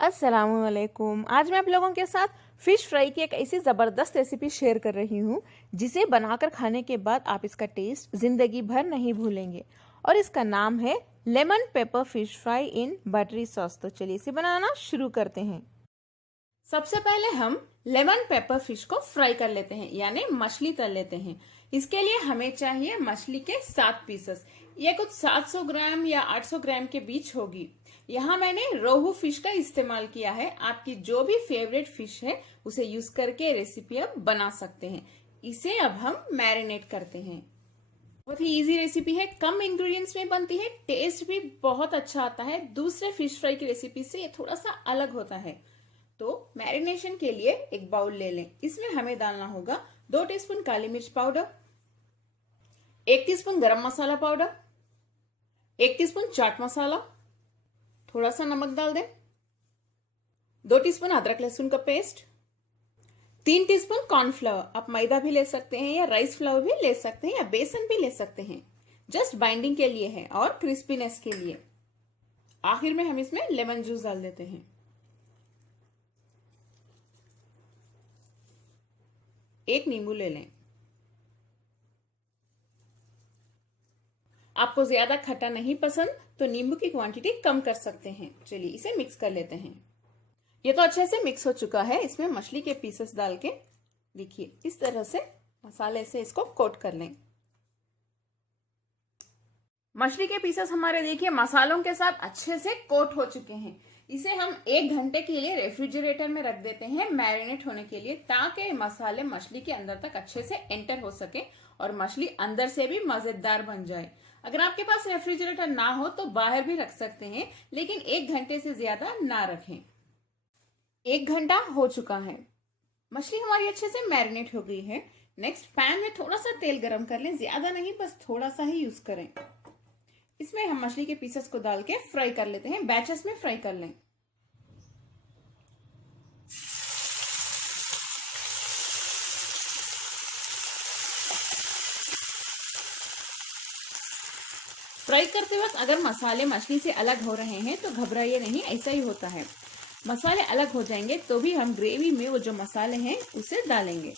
अस्सलामुअलैकुम। आज मैं आप लोगों के साथ फिश फ्राई की एक ऐसी ज़बरदस्त रेसिपी शेयर कर रही हूँ जिसे बनाकर खाने के बाद आप इसका टेस्ट ज़िंदगी भर नहीं भूलेंगे। और इसका नाम है लेमन पेपर फिश फ्राई इन बटरी सॉस। तो चलिए इसे बनाना शुरू करते हैं। सबसे पहले हम लेमन पेपर फिश को फ्राई कर लेते हैं, यानी मछली तल लेते हैं। इसके लिए हमें चाहिए मछली के 7 पीसेस। ये कुछ 700 ग्राम या 800 ग्राम के बीच होगी। यहाँ मैंने रोहू फिश का इस्तेमाल किया है। आपकी जो भी फेवरेट फिश है उसे यूज करके रेसिपी अब बना सकते हैं। इसे अब हम मैरिनेट करते हैं। बहुत ही इजी रेसिपी है, कम इंग्रेडिएंट्स में बनती है, टेस्ट भी बहुत अच्छा आता है। दूसरे फिश फ्राई की रेसिपी से ये थोड़ा सा अलग होता है। तो मैरिनेशन के लिए एक बाउल ले लें। इसमें हमें डालना होगा 2 टीस्पून काली मिर्च पाउडर, 1 टीस्पून गरम मसाला पाउडर, 1 टीस्पून चाट मसाला, थोड़ा सा नमक डाल दें, 2 टीस्पून अदरक लहसुन का पेस्ट, 3 टीस्पून कॉर्नफ्लावर। आप मैदा भी ले सकते हैं या राइस फ्लावर भी ले सकते हैं या बेसन भी ले सकते हैं। जस्ट बाइंडिंग के लिए है और क्रिस्पीनेस के लिए। आखिर में हम इसमें लेमन जूस डाल देते हैं। एक नींबू ले लें। आपको ज्यादा खट्टा नहीं पसंद तो नींबू की क्वांटिटी कम कर सकते हैं। चलिए इसे मिक्स कर लेते हैं। ये तो अच्छे से मिक्स हो चुका है। इसमें मछली के पीसेस डाल के देखिए इस तरह से मसाले से इसको कोट कर लें। मछली के पीसेस हमारे देखिए मसालों के साथ अच्छे से कोट हो चुके हैं। इसे हम 1 घंटे के लिए रेफ्रिजरेटर में रख देते हैं मैरिनेट होने के लिए, ताकि मसाले मछली के अंदर तक अच्छे से एंटर हो सके और मछली अंदर से भी मजेदार बन जाए। अगर आपके पास रेफ्रिजरेटर ना हो तो बाहर भी रख सकते हैं, लेकिन 1 घंटे से ज्यादा ना रखें। 1 घंटा हो चुका है। मछली हमारी अच्छे से मैरिनेट हो गई है। नेक्स्ट पैन में थोड़ा सा तेल गरम कर लें, ज्यादा नहीं, बस थोड़ा सा ही यूज करें। इसमें हम मछली के पीसेस को डाल के फ्राई कर लेते हैं। बैचेस में फ्राई कर लें। फ्राई करते वक्त अगर मसाले मछली से अलग हो रहे हैं तो घबराइए नहीं, ऐसा ही होता है। मसाले अलग हो जाएंगे तो भी हम ग्रेवी में वो जो मसाले हैं उसे डालेंगे।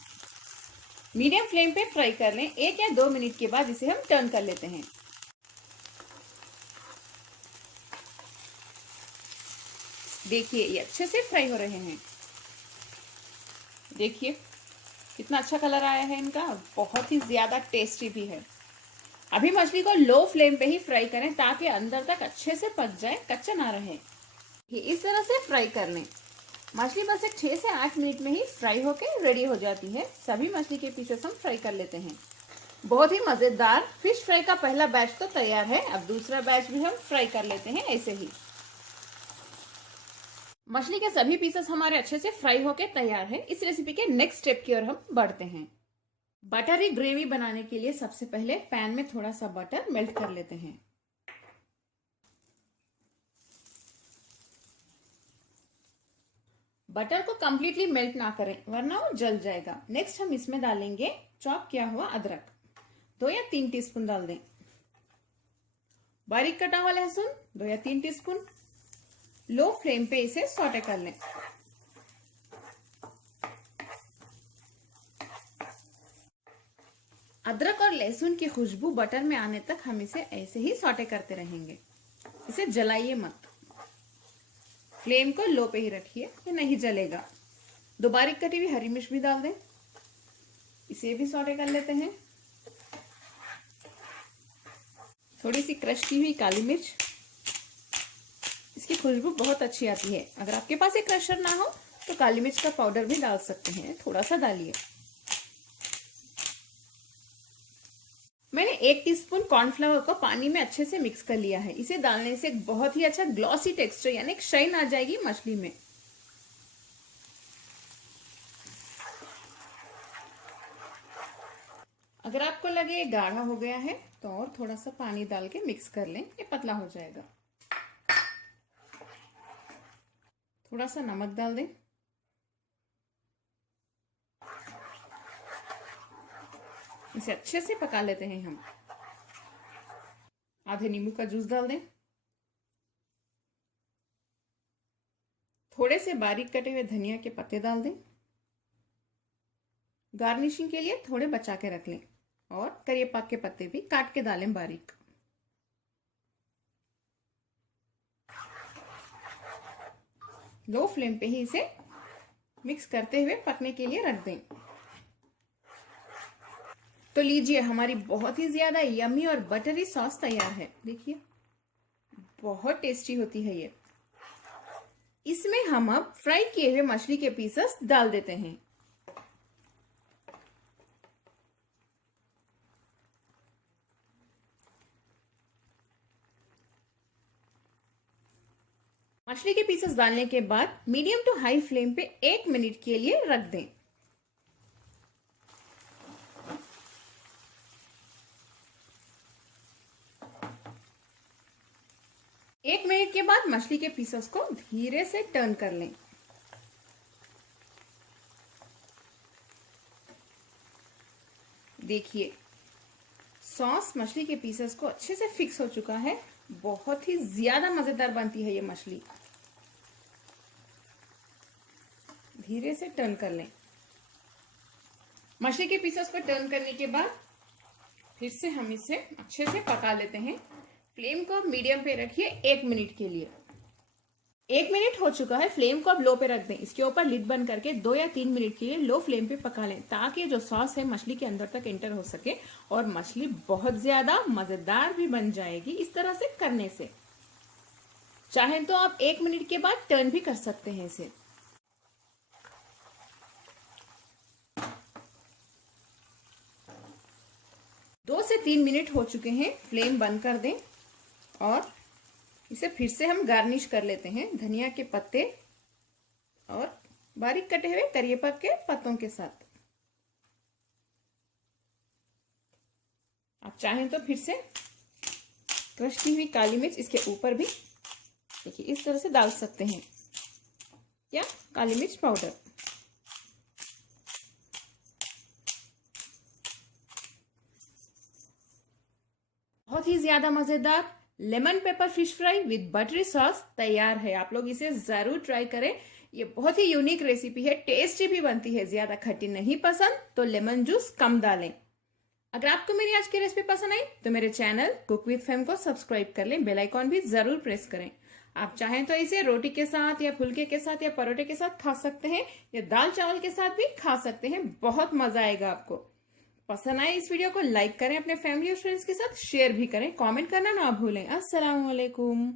मीडियम फ्लेम पे फ्राई कर लें। 1 या 2 मिनट के बाद इसे हम टर्न कर लेते हैं। देखिए ये अच्छे से फ्राई हो रहे हैं। देखिए कितना अच्छा कलर आया है इनका, बहुत ही ज्यादा टेस्टी भी है। अभी मछली को लो फ्लेम पे ही फ्राई करें ताकि अंदर तक अच्छे से पक जाए, कच्चा ना रहे। इस तरह से फ्राई कर लें। मछली बस एक 6 से 8 मिनट में ही फ्राई होके रेडी हो जाती है। सभी मछली के पीसेस हम फ्राई कर लेते हैं। बहुत ही मजेदार फिश फ्राई का पहला बैच तो तैयार है। अब दूसरा बैच भी हम फ्राई कर लेते हैं ऐसे ही। मछली के सभी पीसेस हमारे अच्छे से फ्राई होके तैयार है। इस रेसिपी के नेक्स्ट स्टेप की ओर हम बढ़ते हैं। बटरी ग्रेवी बनाने के लिए सबसे पहले पैन में थोड़ा सा बटर मेल्ट कर लेते हैं। बटर को कंप्लीटली मेल्ट ना करें वरना वो जल जाएगा। नेक्स्ट हम इसमें डालेंगे चॉप किया हुआ अदरक। 2 या 3 टीस्पून डाल दें। बारीक कटा हुआ लहसुन 2 या 3 टीस्पून। लो फ्लेम पे इसे सौटे कर लें। अदरक और लहसुन की खुशबू बटर में आने तक हम इसे ऐसे ही सौटे करते रहेंगे। इसे जलाइए मत। फ्लेम को लो पे ही रखिए, ये नहीं जलेगा। 2 बारीक कटी हुई हरी मिर्च भी डाल दें। इसे भी सौटे कर लेते हैं। थोड़ी सी क्रश की हुई काली मिर्च, इसकी खुशबू बहुत अच्छी आती है। अगर आपके पास एक क्रशर ना हो तो काली मिर्च का पाउडर भी डाल सकते हैं, थोड़ा सा डालिए। मैंने 1 टीस्पून कॉर्नफ्लावर को पानी में अच्छे से मिक्स कर लिया है। इसे डालने से एक बहुत ही अच्छा ग्लॉसी टेक्सचर यानी एक शाइन आ जाएगी मछली में। अगर आपको लगे गाढ़ा हो गया है तो और थोड़ा सा पानी डाल के मिक्स कर लें, ये पतला हो जाएगा। थोड़ा सा नमक डाल दें। इसे अच्छे से पका लेते हैं हम। आधे नींबू का जूस डाल दें। थोड़े से बारीक कटे हुए धनिया के पत्ते डाल दें। गार्निशिंग के लिए थोड़े बचा के रख लें और करिवेपाक के पत्ते भी काट के डालें बारीक। लो फ्लेम पे ही इसे मिक्स करते हुए पकने के लिए रख दें। तो लीजिए, हमारी बहुत ही ज्यादा यम्मी और बटरी सॉस तैयार है। देखिए, बहुत टेस्टी होती है ये। इसमें हम अब फ्राई किए हुए मछली के पीसेस डाल देते हैं। मछली के पीसेस डालने के बाद मीडियम टू हाई फ्लेम पे 1 मिनट के लिए रख दें। एक मिनट के बाद मछली के पीसेस को धीरे से टर्न कर लें। देखिए, सॉस मछली के पीसेस को अच्छे से फिक्स हो चुका है। बहुत ही ज्यादा मजेदार बनती है ये मछली। धीरे से टर्न कर लें। मछली के पीसेस को टर्न करने के बाद फिर से हम इसे अच्छे से पका लेते हैं। फ्लेम को मीडियम पे रखिए 1 मिनट के लिए। 1 मिनट हो चुका है। फ्लेम को अब लो पे रख दें। इसके ऊपर लिड बंद करके 2 या 3 मिनट के लिए लो फ्लेम पे पका लें, ताकि जो सॉस है मछली के अंदर तक एंटर हो सके और मछली बहुत ज्यादा मजेदार भी बन जाएगी इस तरह से करने से। चाहें तो आप 1 मिनट के बाद टर्न भी कर सकते हैं इसे। दो से 3 मिनट हो चुके हैं। फ्लेम बंद कर दें और इसे फिर से हम गार्निश कर लेते हैं धनिया के पत्ते और बारीक कटे हुए करिवेपाक के पत्तों के साथ। आप चाहें तो फिर से क्रश की हुई काली मिर्च इसके ऊपर भी देखिए इस तरह से डाल सकते हैं, या काली मिर्च पाउडर। बहुत ही ज्यादा मजेदार lemon pepper fish fry with buttery sauce तैयार है। आप लोग इसे जरूर ट्राई करें। ये बहुत ही यूनिक रेसिपी है, टेस्टी भी बनती है। ज्यादा खट्टी नहीं पसंद तो लेमन जूस कम डालें। अगर आपको मेरी आज की रेसिपी पसंद आई तो मेरे चैनल कुक विद फेम को सब्सक्राइब कर लें, बेल आइकॉन भी जरूर प्रेस करें। आप चाहें तो इसे रोटी के साथ या फुलके के साथ या परोठे के साथ खा सकते हैं, या दाल चावल के साथ भी खा सकते हैं। बहुत मजा आएगा आपको। पसंद आए इस वीडियो को लाइक करें, अपने फैमिली और फ्रेंड्स के साथ शेयर भी करें, कमेंट करना ना भूलें। अस्सलाम वालेकुम।